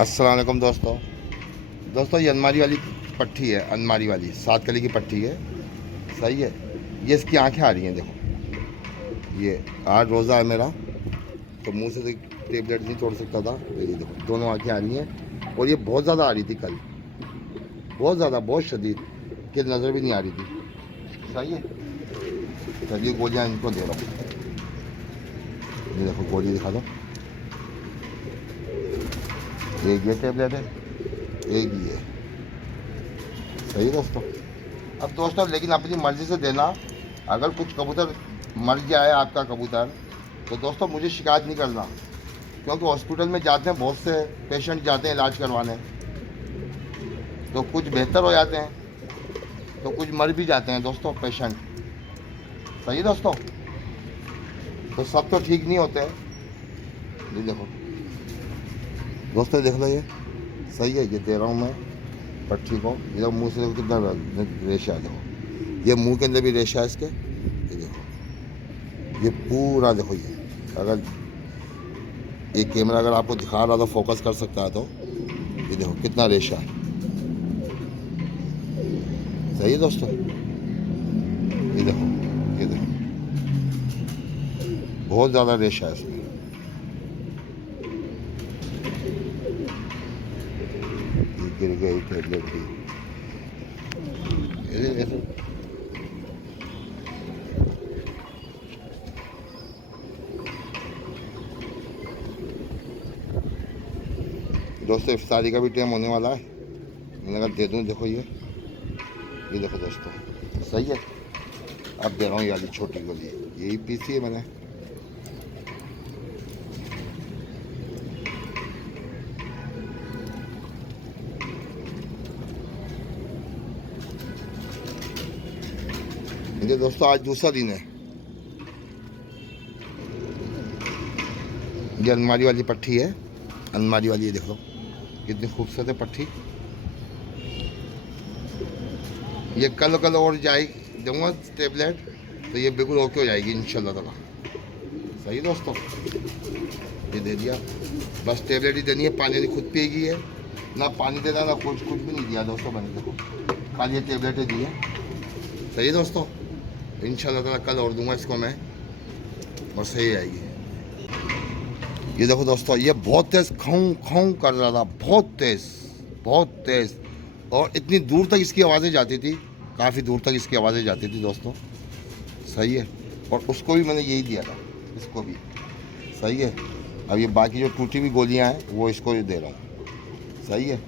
अस्सलाम वालेकुम दोस्तों ये अलमारी वाली पट्टी है। अलमारी वाली 7 कली की पट्टी है। सही है। ये इसकी आंखें आ रही हैं, देखो। ये आज रोज़ा है मेरा, तो मुंह से टेबलेट नहीं छोड़ सकता था, तो ये देखो दोनों आंखें आ रही हैं। और ये बहुत ज़्यादा आ रही थी कल, बहुत ज़्यादा, बहुत शदीद, कि नज़र भी नहीं आ रही थी। सही है। चलिए गोलियाँ इनको दे रहा हूँ। ये देखो गोली दिखा दो। एक ये टेबलेट है, एक ये। सही है दोस्तों। अब दोस्तों लेकिन अपनी मर्ज़ी से देना। अगर कुछ कबूतर मर गया है आपका कबूतर, तो दोस्तों मुझे शिकायत नहीं करना, क्योंकि हॉस्पिटल में जाते हैं बहुत से पेशेंट, जाते हैं इलाज करवाने, तो कुछ बेहतर हो जाते हैं, तो कुछ मर भी जाते हैं दोस्तों पेशेंट। सही है दोस्तों। तो सब तो ठीक नहीं होते हैं। ये देखो दोस्तों, देख लो ये। सही है। ये दे रहा हूँ मैं पट्टी को। ये देखो मुँह से देखो कितना रेशा है, देखो। ये मुंह के अंदर भी रेशा है इसके। ये देखो, ये पूरा देखो। ये अगर एक कैमरा अगर आपको दिखा रहा तो फोकस कर सकता है, तो ये देखो कितना रेशा है। सही है दोस्तों। ये देखो, ये देखो बहुत ज़्यादा रेशा है इसमें। ये गिर गई टेबलेट भी। ऐसे दोस्तों इफ्तारी का भी टाइम होने वाला है। मैंने कहा दे दूँ। देखो ये देखो दोस्तों। सही है। अब दे रहा हूँ ये वाली छोटी गोली, यही पीसी है मैंने। ये दोस्तों आज दूसरा दिन है। ये अलमारी वाली पट्टी है। अलमारी वाली, ये देख लो कितनी खूबसूरत है पट्टी। ये कल और जाए दूँगा टेबलेट, तो ये बिल्कुल ओके हो जाएगी इंशाल्लाह ताला। सही दोस्तों। ये दे दिया, बस टेबलेट ही देनी है। पानी खुद पिएगी है, ना पानी देना ना कुछ भी नहीं दिया दोस्तों मैंने। देखो खाली ये टेबलेटें दी है। सही है दोस्तों। इंशाल्लाह ताला कल और दूंगा इसको मैं, और सही आएगी। ये देखो दोस्तों, ये बहुत तेज़ खाऊं खाऊं कर रहा था, बहुत तेज़, बहुत तेज़। और इतनी दूर तक इसकी आवाज़ें जाती थी, काफ़ी दूर तक इसकी आवाज़ें जाती थी दोस्तों। सही है। और उसको भी मैंने यही दिया था, इसको भी। सही है। अब ये बाकी जो टूटी हुई गोलियां हैं वो इसको ही दे रहा हूँ। सही है।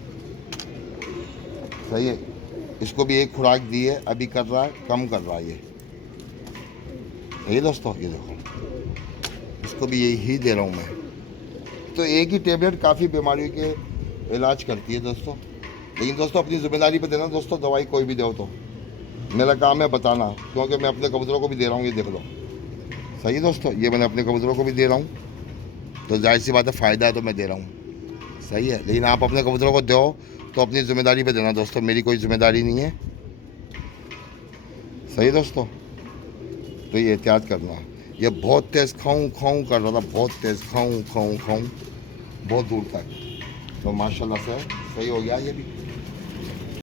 सही है। इसको भी एक खुराक दी है, अभी कर रहा है, कम कर रहा है ये। सही है दोस्तों। ये देखो इसको भी यही दे रहा हूँ मैं। तो एक ही टेबलेट काफ़ी बीमारियों के इलाज करती है दोस्तों। लेकिन दोस्तों अपनी ज़िम्मेदारी पे देना दोस्तों, दवाई कोई भी दो तो। मेरा काम है बताना, क्योंकि मैं अपने कबूतरों को भी दे रहा हूँ। ये देख लो। सही है दोस्तों। ये मैंने अपने कबूतरों को भी दे रहा हूँ, तो जाहिर सी बात है, फ़ायदा है तो मैं दे रहा हूँ। सही है। लेकिन आप अपने कबूतरों को दो तो अपनी ज़िम्मेदारी पे देना दोस्तों, मेरी कोई ज़िम्मेदारी नहीं है। सही है दोस्तों। तो ये एहतियात करना। ये बहुत तेज़ खाऊं खाऊं कर रहा था, बहुत तेज़ खाऊं खाऊं खाऊं, बहुत दूर तक। तो माशाल्लाह से सही हो गया ये भी।